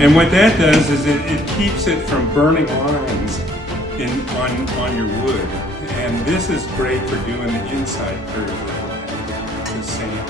And what that does is it keeps it from burning lines on your wood. And this is great for doing the inside curve. The same.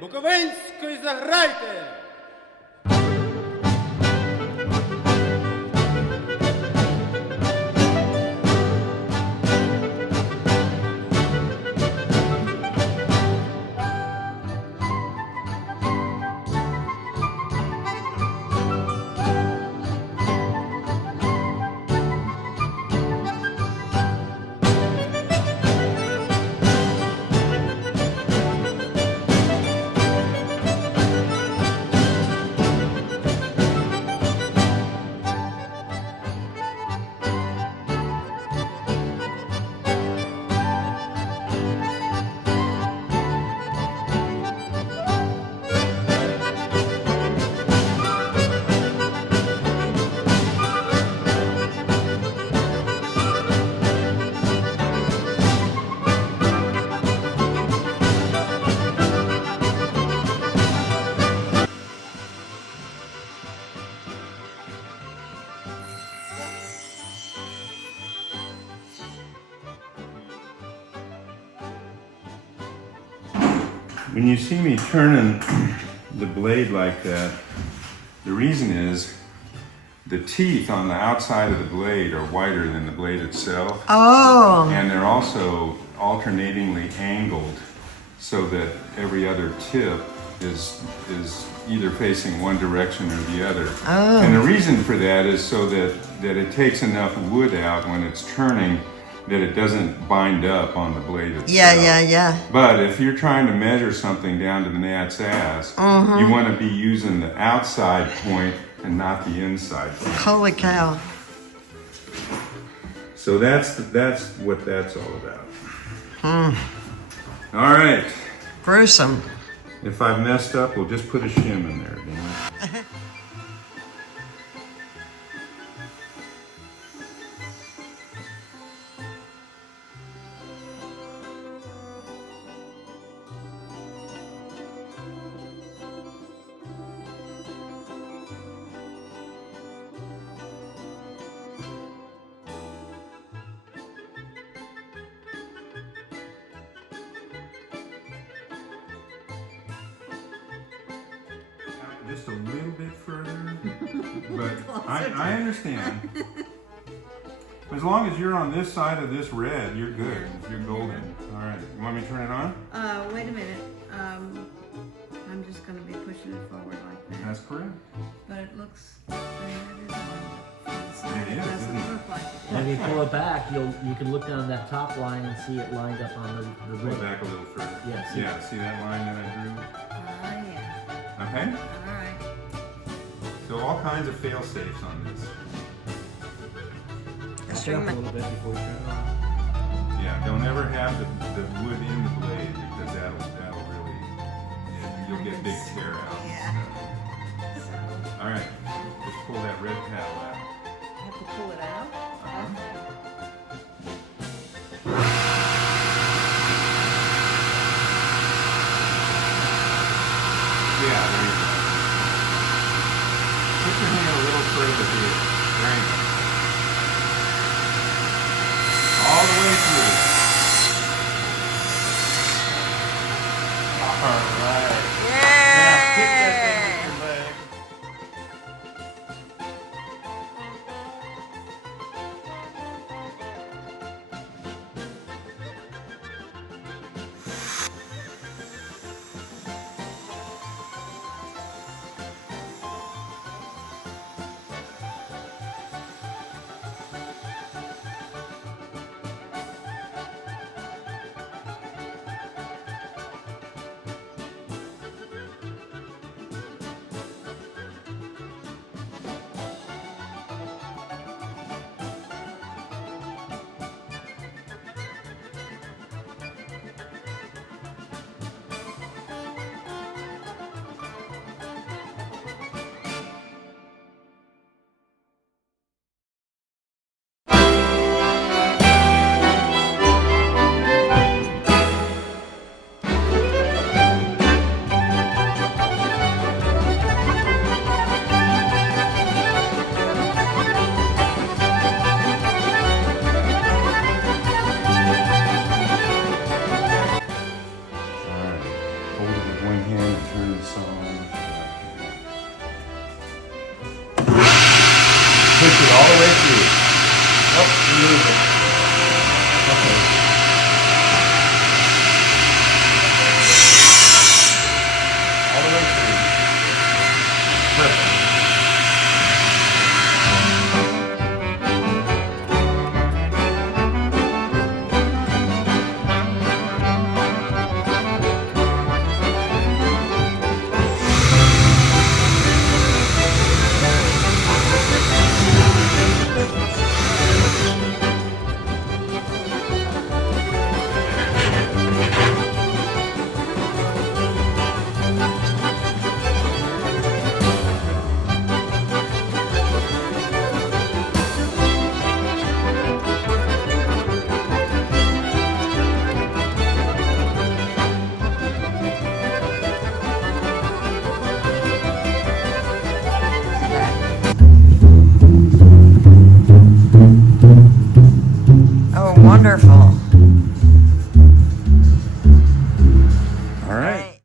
Буковинської заграйте! When you see me turning the blade like that, the reason is the teeth on the outside of the blade are wider than the blade itself. Oh. And they're also alternatingly angled so that every other tip is either facing one direction or the other. Oh. And the reason for that is so that it takes enough wood out when it's turning that it doesn't bind up on the blade itself. Yeah. But if you're trying to measure something down to the gnat's ass, you want to be using the outside point and not the inside point. Holy cow. So that's what that's all about. All right. Gruesome. If I've messed up, we'll just put a shim in there, damn it. Just a little bit further, but I understand. As long as you're on this side of this red, you're good. You're golden. All right. You want me to turn it on? Wait a minute. I'm just going to be pushing it forward like that. That's correct. But it looks. It It is, doesn't isn't it? look like it. And if you pull it back, you can look down that top line and see it lined up on the Pull rim. it back a little further. Yes. Yeah. See that line that I drew? Yeah. Okay. All right. So all kinds of fail safes on this. Back it up a little bit before you turn it on. Yeah. Don't ever have the wood in the blade because that'll really you'll get big tear out. Yeah. All right. Just pull that red paddle out. I have to pull it out. Yeah, there you go. Put your hand a little further here. There you go. All the way through. All right. Yeah, kick that thing with your leg. Push it all the way through. Oh, you lose it. Okay. All the way through. Perfect. Oh, wonderful. All right.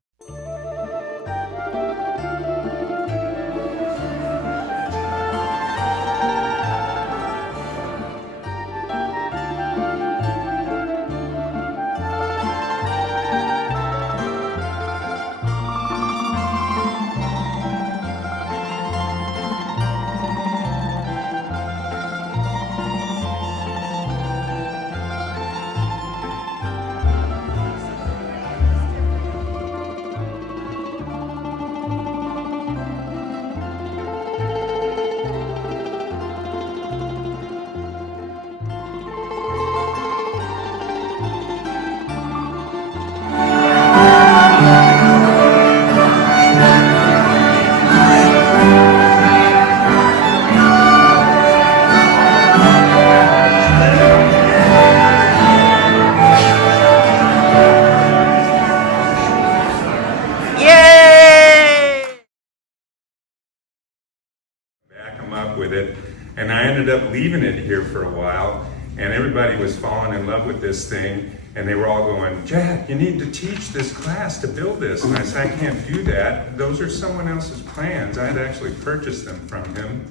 Back them up with it, and I ended up leaving it here for a while, and everybody was falling in love with this thing, and they were all going, Jack, you need to teach this class to build this. And I said, I can't do that. Those are someone else's plans. I had actually purchased them from him.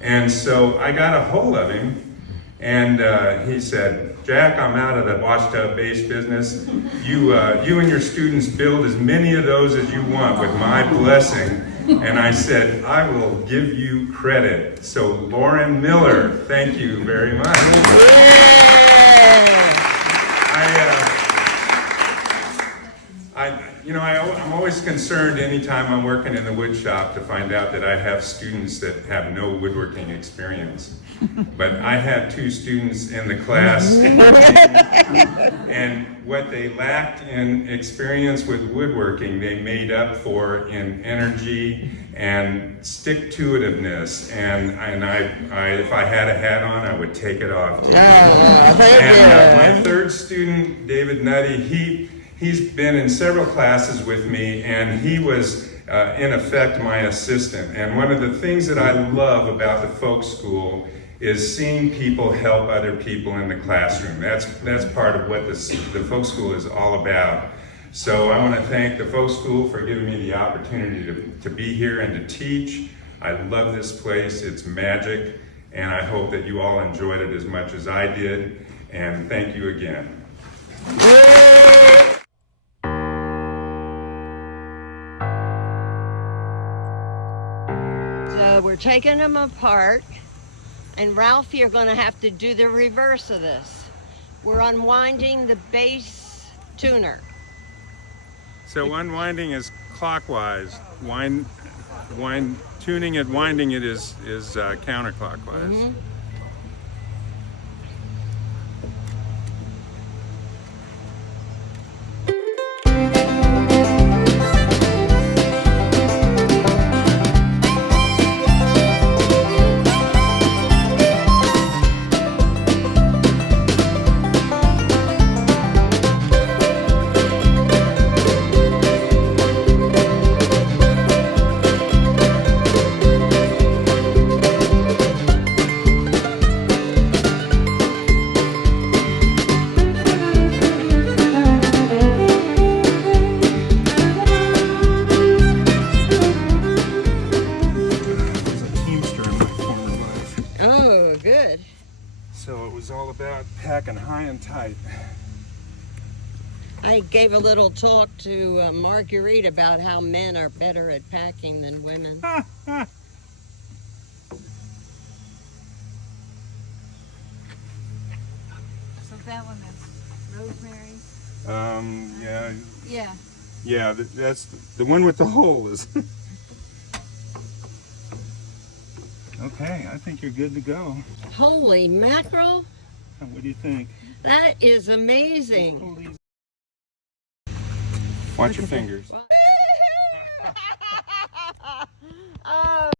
And so I got a hold of him, and he said, Jack, I'm out of the washtub-based business. You and your students build as many of those as you want with my blessing. And I said, I will give you credit. So Lauren Miller, thank you very much. I'm always concerned anytime I'm working in the wood shop to find out that I have students that have no woodworking experience. But I had 2 students in the class, and what they lacked in experience with woodworking, they made up for in energy and stick-to-itiveness, and I if I had a hat on, I would take it off too. And my third student, David Nutty, he's been in several classes with me, and he was in effect my assistant. And one of the things that I love about the folk school is seeing people help other people in the classroom. That's part of what the folk school is all about. So I want to thank the folk school for giving me the opportunity to be here and to teach. I love this place, it's magic, and I hope that you all enjoyed it as much as I did, and thank you again. So we're taking them apart, and Ralph, you're going to have to do the reverse of this. We're unwinding the base tuner. So unwinding is clockwise. Tuning it, winding it is counterclockwise. Mm-hmm. Oh, good. So it was all about packing high and tight. I gave a little talk to Marguerite about how men are better at packing than women. So that one is rosemary. Yeah, Yeah. yeah. That's the one with the hole is. Okay, I think you're good to go. Holy mackerel! What do you think? That is amazing. Watch your fingers. Oh.